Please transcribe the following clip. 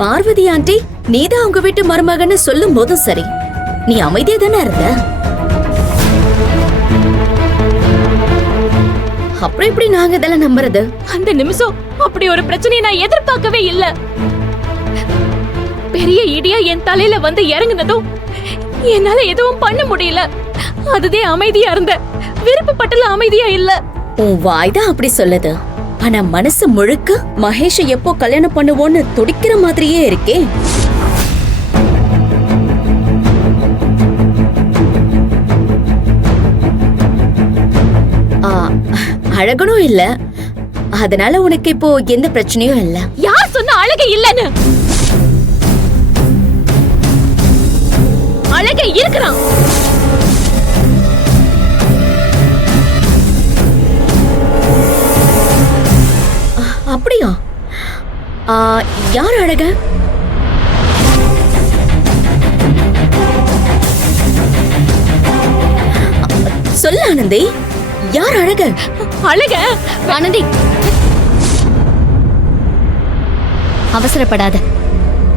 Parvati aunty நீதான் அவங்க வீட்டு மருமகன்னு சொல்லும் போதும் சரி, நீ அமைதியா தானே இருந்த. அப்புறம் எப்படி நாங்க இதெல்லாம் நம்புறது? அந்த நிமிஷம் அப்படி ஒரு பிரச்சனையை நான் எதிர்பார்க்கவே இல்ல. பெரிய இடியா என் தலையில வந்து இறங்குனதும் என்னால எதுவும் பண்ண முடியல. அதுதே அமைதியா இருந்த, விருப்பப்பட்டல அமைதியா இல்ல. உன் வாய்தான் அப்படி சொல்லுது, ஆனா மனசு முழுக்க மகேஷ எப்போ கல்யாணம் பண்ணுவோன்னு துடிக்கிற மாதிரியே இருக்கே. அழகனும் இல்ல, அதனால உனக்கு இப்போ எந்த பிரச்சனையும் இல்ல. யார் சொன்ன அழகு இல்லன்னு? அழகே இருக்கிறான். அப்படியா? யார் அழக? சொல்ல ஆனந்தி, யார் அழக? அழக ஆனந்தி, அவசரப்படாத.